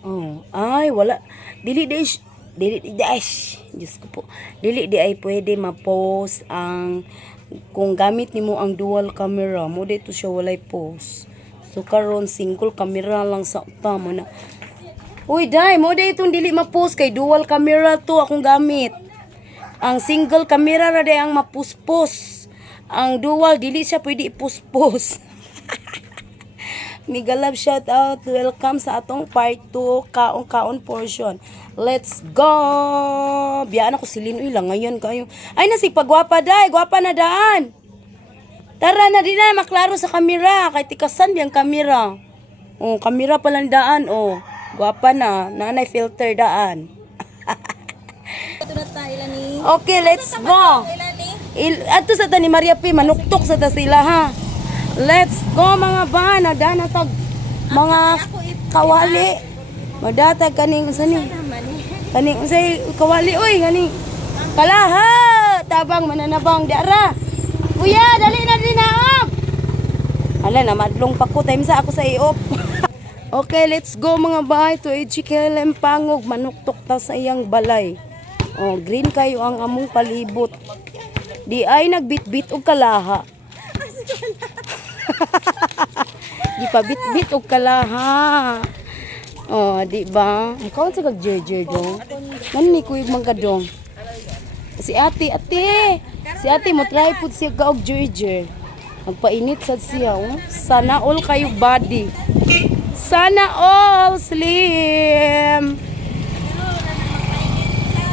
Oh, ay wala. Dili Diyos ko po. Dili di ay pwede ma-post ang kung gamit nimo ang dual camera mo dito siya walay post. So karon single camera lang sa uta mo na. Uy, day, mo dito dili ma-post kay dual camera to akong gamit. Ang single camera ra day ang mapuspos. Ang dual dili siya pwede ipuspos. Mega love shout out. Welcome sa atong part 2 kaon portion. Let's go. Biyaan ako silin uy lang ngayon kayo. Ay nasipagwapa day, gwapa na daan. Tara na din na maklaro sa kamera kay tikasan biyang kamera. Oh, kamera pa lang daan oh. Gwapa na, nanay filter daan. Okay, let's go. Ato sa tani Maria P, manuktok sa ta sila ha. Let's go mga ba, nadanatag mga kawali. Madatag kaning usa ni. Kaning usay kawali oy, kaning kalaha, tabang mananabang diara. Kuya, dali na din naop. Hala na madlong pa ko time sa ako sa iop. Okay, let's go mga bahay to HKLM Pangog, manuktok ta sa iyang balay. Oh, green kayo ang among palibot. Di ay nagbitbit og kalaha. Di pa bitbit og kalaha. Oh, di ba? Ikaw sa kag-jerjer dong. Nani ko yung mangkadong. Si ate. Si ate mo try pud siya ka og jerjer. Magpainit sad siya, oh. Sana all kayo body. Sana all slim.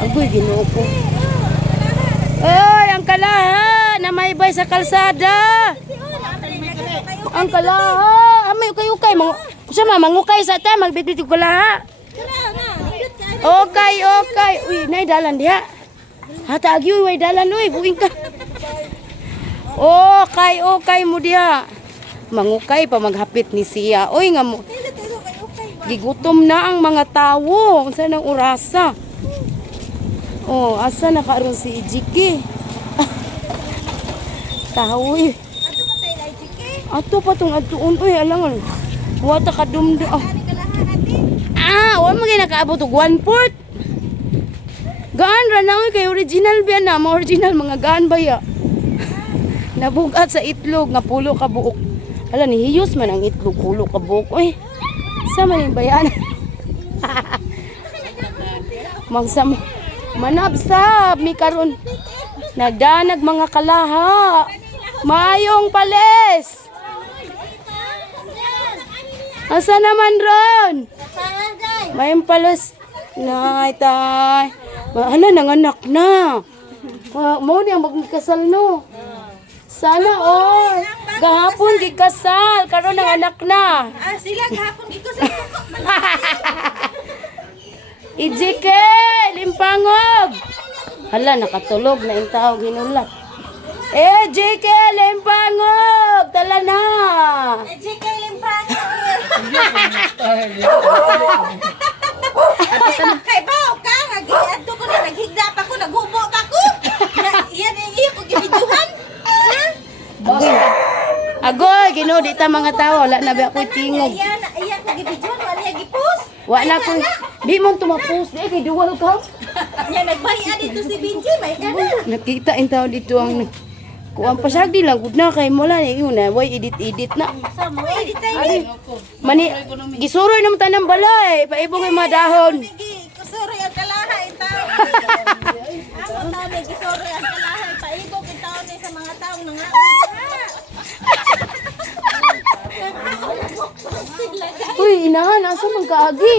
Agoy Ginoo ko. Oy, ang kalaha na may bay sa kalsada. Ang kalaha, amay ukay mga sama mangukay sa ta magbitbit og kalaha. Okay. Uy, nay dalan diha. Hata agi way dalan uy, buing ka. Okay mo diha. Mangukay pa maghapit ni siya. Oy nga mo. Gigutom na ang mga tawo. Unsa nang orasa? Oh, asa na karon si Ijiki? Tahoy. Ato pa tong adtuon oy alangan. Wa ta kadumdo. Wa mo gyud nakaabot og 1/4. Gaan ra na oy kay original biya na, mo original mga gaan ba ya? Nabugat sa itlog nga pulo ka buok. Hala ni hiyos man ang itlog pulo ka buok oy. Sa man yung bayan. Magsam manabsab mi karon. Nagdanag mga kalaha. Maayong pales. Asa naman ron? Mayong pales. Nay tay. Ano nanganak na. Mo ni ang magkasal no. Sana all. Gahapon gikasal karon ang anak na. Sila gahapon gikasal. Ijike, limpangog. Hala nakatulog na yung tao ginulat. JK limpangog, tala na. JK limpangog. Kay bao ka adto ko na naghigda pa ko naghubo pa ko. Yan iya ko gibiduhan. Agoy, gino di ta mga tao, wala na ba ako'y tingog. Iya ko gibiduhan, wala niya gipos. Wala ko, di mo tumapos, kay duwal ka. Yan nagbaya dito si Benji, may kana. Nakita yung tao dito ang kuang pasagdi lang gud na kay mula ni yun na way edit na. Sa mo edit tayo. Mani gisuroy naman tanang balay, paibong ay mga dahon. Gisuroy ang kalaha itaw. Ang tao ni gisuroy ang kalaha, paibong itaw ni sa mga taong nangaon. Uy, inahan, asa man kaagi?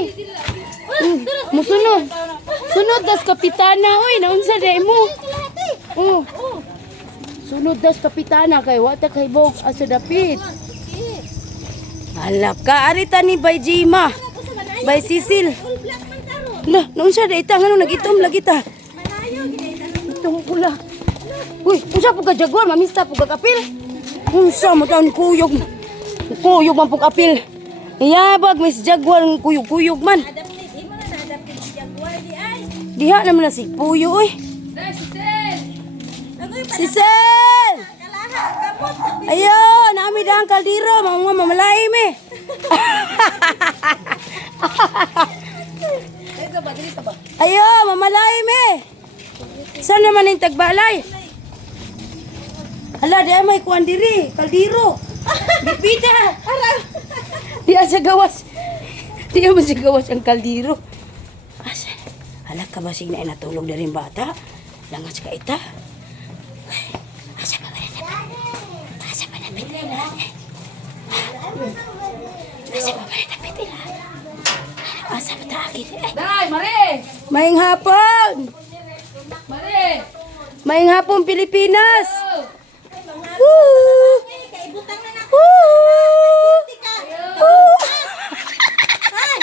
Musunod. Sunod das kapitana, uy, naunsa day mo? Sunod das kapitana kay wata kay bog asa dapit. Hala ka, arita ni Bay Jima. Bay Sisil. Lah, naunsa day ta ngano nagitom lagi ta. Itong pula. Uy, unsa po ka jaguar, mamista po ka kapil? Unsa mo taon kuyog. Kuyog man po kapil. Iyabag, Miss Jaguar, kuyog-kuyog man. Diha naman na si Puyo, oy. Sisel! Ayo, nami dang kaldiro, mga mamalay me. Saan naman yung tagbalay? Ala, di may kuan diri, kaldiro. Bibita. Di siya gawas. Di mo siya gawas ang kaldiro. Asa? Ala ka ba sig na natulog na rin bata? Langas ka ita. Asa ba ba na? Asa ba na bitin? Asa ba ba na bitin? Asa ba ta akin? Day, Mare! Maing hapon. Mare! Maing hapon Pilipinas. Kaibutang na na. Woo! Tika. Woo! Ay!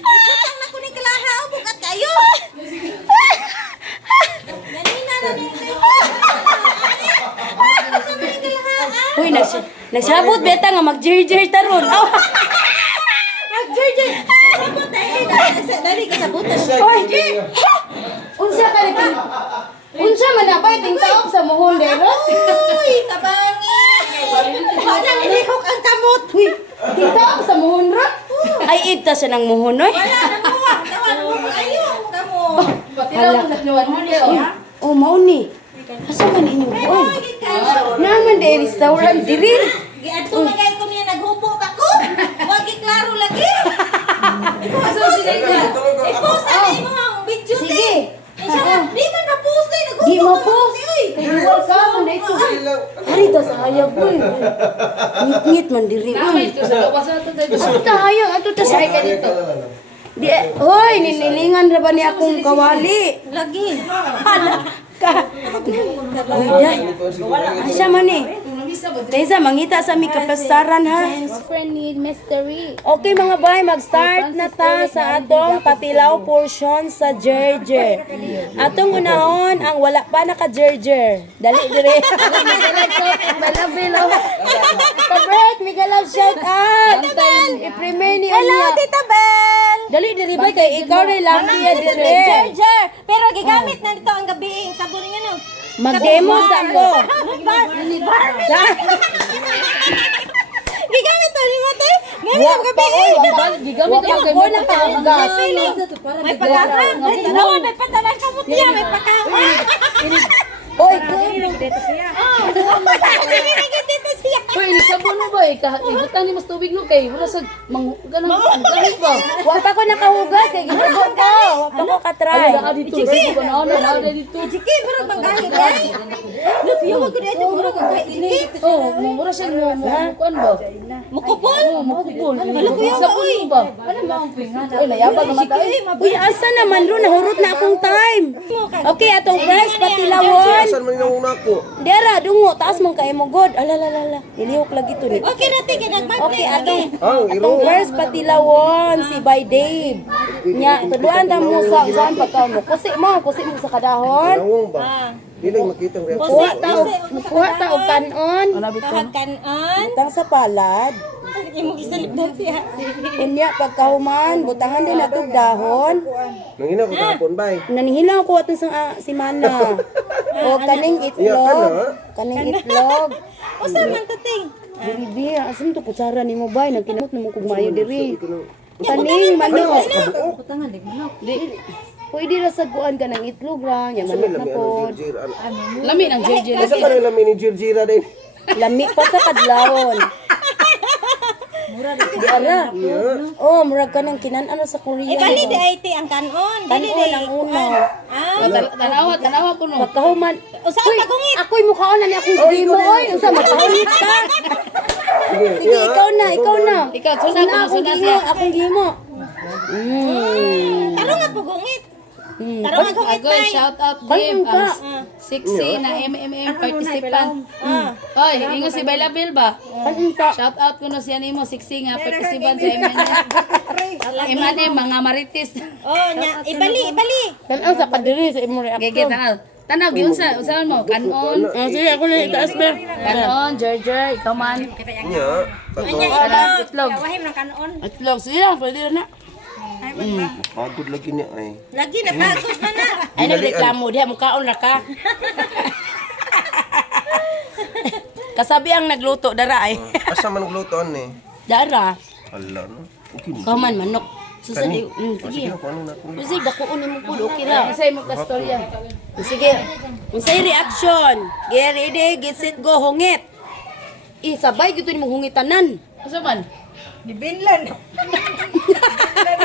Ibutang na ko ni kalaha. Bukat kayo. Ganina na ni. Sa mga kalaha. Uy, nagsabot beta nga mag-jer-jer taron. Oh. Mag-George. Sabot na eh. Dali ka sabutan. Oy, unsa ka ni? Unsa man na bay ting taop sa muhon dero? Uy, tabangi. Wala nilihok ang kamot. Uy, ting taop sa muhon ra? Ay ita sa nang muhon oy. Wala na mo. Tawan mo. Ayun. Kamo. Patilaw mo sa nuwan mo niya. Oh, mao ni. Asa man inyo buon? Naman de restaurant diri. Giadto magay ko niya naghubo ba ko? Wag klaro lagi. So, sila ka. I-post na mo ang video te. Sige. Di man na-post eh. Naghubo. Di mo ka po. lang, uy. Kay welcome na ito. Ari ta sa hayag boy. Ngit man diri Tama oy. ito sa gawas na ito. Ato ta hayag, ato ta sa Ka dito. Di, hoy, ninilingan ra ba ni akong kawali? Lagi. Hala ka. Uy, day. Asa man ni? Teza, mangita sa mi kapasaran ha. Friend need mystery. Okay mga bay, mag-start na ta sa atong patilaw portion sa Gerger. Atong unahon ang wala pa naka-Gerger. Dali dire. Balabilo. Pabert, Miguel shout out. I-premier ni Hello, Unya. Tita Bel. Dali dire ba kay ikaw rin lang niya dire. Charger. Pero gigamit na dito ang gabi. Sabon niya no. Mag-demo sa ko. Gigamit to ni Mate. Ngayon ang gabi. Gigamit ang Wala na ka gas. May pagkakang. Tanawan, may patalan ka mo niya. May pagkakang. Oy, Dito siya. Uy, inisabon mo ba? Ibutan ni mas tubig no kay wala sa ganang gahit ba? wa pa ko nakahugas kay ginugo ko. Wa pa ko ka-try. Ay, na dito. Sige ko na na dito. Chiki, pero magkahit ay. Lutiyo mo ko dito. Muro ko kahit ini. Oh, mura siya mo kuan ba? Mukupon. Oh, makupol. Lukuyaw Sa ba, uy? ba? Ano ba ang pingan? Ay, mayabag naman tayo. Uy, asa naman ro nahurot na akong time. Okay, atong first patilawon. Saan man yung ako? Dera dungo taas man kay mo god. Alalala. Ilihok lagi to ni. Okay na, tige. Okay, atong Ang atong first patilawon si By Dave. Nya tuduan ta mo sa saan pagka mo. Kusi mo sa kadahon. Nawong ba? Hindi lang makita ang reaction. Kuha ta og kanon. Kahakanan. Butang sa palad. Imong gisalibdan siya. Unya pagkahuman, butangan din atong dahon. Nangina ko kahapon ba? Nanihilaw ko atong si Mana. O kaning itlog. Kaning itlog. Usa man tating. Bibi, asan to kutsara nimo bay? Nagkinamot na mo kog mayo diri. Kaning manok. Di. Pwede ra sa kuan ka ng itlog ra, nya Sa manok may na lami pod. ang Jirjir. Lami ng JJ. Asa ka nang lami ni Jirjira din? Lami pa sa kadlawon. Di ara. Oh, murag ka ng kinan-ano sa Korea. Kali di ay ti ang kanon. Dili Kanon di. ang una. Tanawa ko no. Pagkahuman. Usa pagungit. Ako'y mukhaon na ni akong grimo oy. Unsa makahunit ka? Sige, ikaw na. Ikaw, Suna akong gimo, akong gimo. Taro nga pagungit. Taro nga gungit Agoy, bay. shout out Dave, ang 60 na MMM participant. Oy, ingo si Bella Bill ba? Shout out ko na siya nimo 60 nga participant sa MMM. MMM mga marites. Oh, nya ibali. Tanaw sa kadiri sa imong reaction. Gege tanaw gyud usahan mo kanon. Sige, ako na itaas ba? Kanon, Gerger, ikaw man. Nya. Kanon, itlog. Wahim ng kanon. Itlog siya, pwede na. Pagod lagi niya ay. Lagi na pagod man na. Ay, nagreklamo diha, mukhaon ra ka. Kasabi ang nagluto, dara ay. Asa man glutoan ni? Dara, Hala no. Okay mo. kaman manok. Susali. Sige, Sige. kung ano na. Sige, dakuon mo po. Okay ra. Unsay mo kastorya? Sige. Unsay reaction? Get ready, get set, go, hungit. Sabay gito ni mong hungitanan. Asa man? Di Binlan.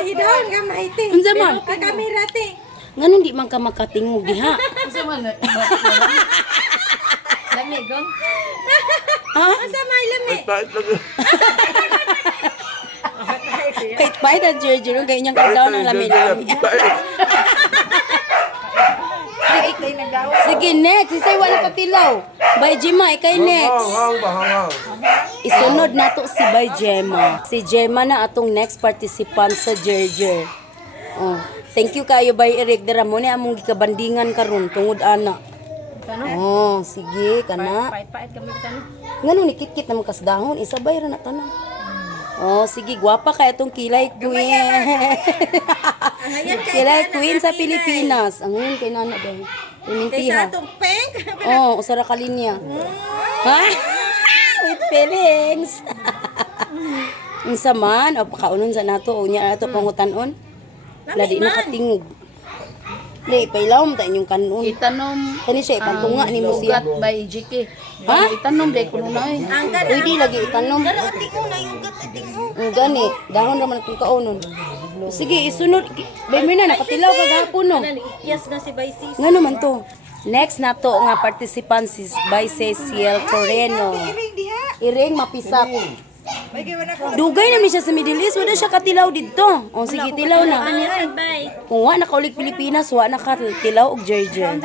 Hidon ka mahiti. Unsa man? Ka kamera te. Nganong di man ka makatingog diha? Asa man? Lami gong. Ha? Sa may lami. Pait lang. Pait na Jerry, kaya niyang kagaw ng lamin. Sige, next. Isay wala patilaw. Bay Gemma, ikay next. Hang. Isunod nato si Bay Gemma. Si Gemma na atong next participant sa Jerjer. Oh. Thank you kayo Bay Eric. Dara mo ni among gikabandingan karon tungod ana. Oh, sige kana. Pait kami tan. Ngano ni kit-kit na kasdahon, isabay ra na tanan. Oh, sige, gwapa kay atong kilay queen. Kilay queen sa Pilipinas. Ang ngayon kay nana daw. Kaysa Imintiha. atong pink. Oh, usara ka linya. Ha? With feelings. Unsa man, o pakaunon sa nato, unya nato pangutanon. Ladi nakatingog. Di, pailawom ta inyong kanon. Itanom Kani siya, ipantunga ni mo siya. ugat by GK. Ha? Itanom day kuno na eh. Ang gana. Pwede lagi itanom. Ati ko na yung gating mo. Ang gani, dahon raman itong kaunon. Sige, isunod. Bay mo na, nakatilaw ka gahapon no. Yes na si Baysis. Nga naman to. Next na to nga participant si by Cecil Correno. Iring mapisat. Dugay na mi siya sa Middle East, wala siya katilaw dito. O sige, tilaw na. Bay. Kung wa nakaulik Pilipinas, wa nakatilaw og Jerjer.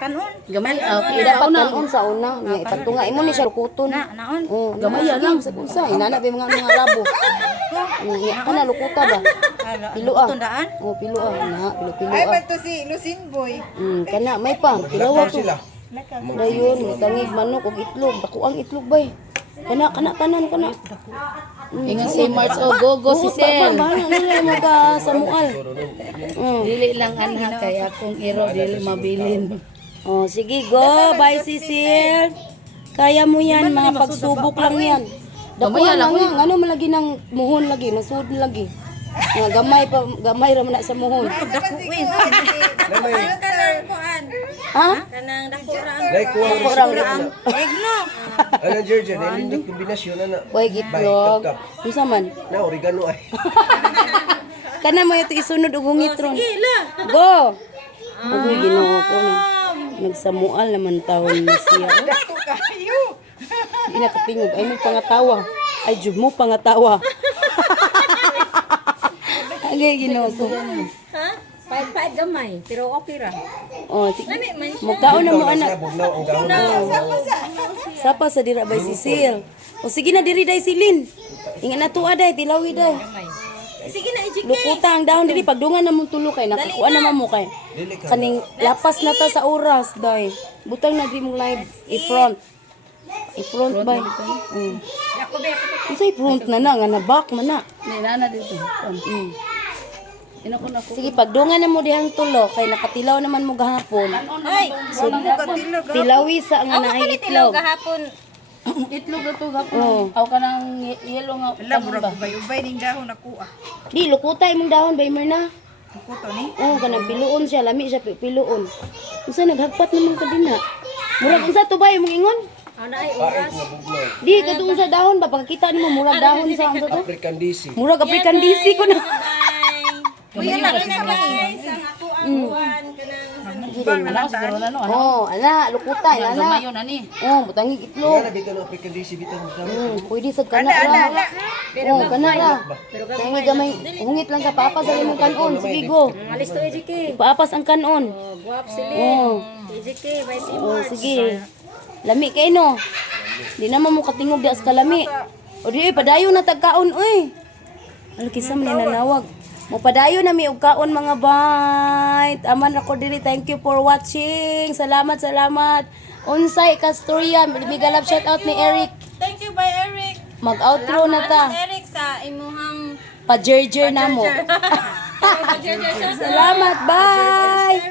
Kanon. Gamay Okay, dapat kanon sa una. Nga ipatunga imo ni siya lukuton. Naon. Oh, gamay lang sa unsa. Inana ba yung mga Arabo? Kana lukuta ba? Pilo ah. Tundaan. Oh, pilo ah. Na, pilo Ay, ah. bato si Lucin Boy. Kana may pa. Tilaw to. Sila. Dayon, tangig manok og itlog. Dako ang itlog bay. Kana tanan kana. Ingon si March o gogo si Sel. Bahala nila mo ka sa mual. Dili lang anha kay akong iro dili mabilin. Oh, sige go. Bye Cecil. Kaya mo yan, mga pagsubok lang yan. Gamay lang, nga, ano malagi ng muhon lagi, masud lagi. Nga gamay ra man na sa muhon. Dakuin. Ano kanang kuan? Ha? Kanang dakura ang Like, kuha ko Kurang sa lang. egno. Ano, Georgia, nilindot kombinasyon na na. Boy gitlog. Bay, Unsa man? Na, oregano ay. Kana mo ito isunod og hungitron. Gila. Go. Uy, Ginoo ko ni. Nagsamual naman tawon ni siya. Dako kayo. Di na katingog. Ay mo pangatawa. Ay jud mo pangatawa. Agay Ginoo ko. Ha? Pait gamay, pero okay ra. Oh, mugkaon na mo anak. Bugnaw ang dahon. Sapa sa dira bay Cecil. O sige na diri day silin. Ingat na tuwa day, tilawi day. Sige na ijik. Lukuta ang dahon diri pagdungan na mong tulo kay nakakuha naman mo kay. Dili ka. Kaning lapas na ta sa oras day. Butang na di mong live i-front. I-front bay. Ako be ako. Unsa i-front na nga na back man na. Nilana dito. Inako na ko. Sige pagdungan na mo dihang tulo kay nakatilaw naman mo gahapon. Ay, So, tilawi sa nga naay itlog. kahapon. Itlog ato gapon. Oo. Aw kanang yellow nga kanon ba? Ubay ning dahon ako ah. Di lukuta imong dahon bay Merna. Kuto ni. Oh, kanang piluon siya, lami siya piluon. Unsa naghagpat naman ka dinha? Murag unsa to ba imong ingon? Ana ay Pait na bugnaw. Di kadung sa dahon ba pagkita nimo murag dahon sa unsa to? African DC. Murag African DC ko na. Uy, na guys, ang ako ang buwan kanang Ano siguro na no ano? Oh, ana lukuta ana. Gamayon ani. Oh, butangig itlog. Nga na bito ng African DC bito ng Pwede sa kana ra. Oh, kana ra. Kaya gamay hungit lang sa papas sa imong kanon. Sige go. alis to ejike. Paapas ang kanon. Guwap sila. Oh. Ejike by si Oh, sige. Lami kay no. Di naman mo katingog di as kalami. O di padayon na tagkaon oy. Ano kisa man nanawag. Mo padayon na mi og kaon mga bite. Aman ako diri. Thank you for watching. Salamat. Unsay kastorya, big love shout out ni Eric. Thank you by Eric. Mag-outro na ta. Eric sa imuhang Pa-jerjer na mo. Salamat. Bye.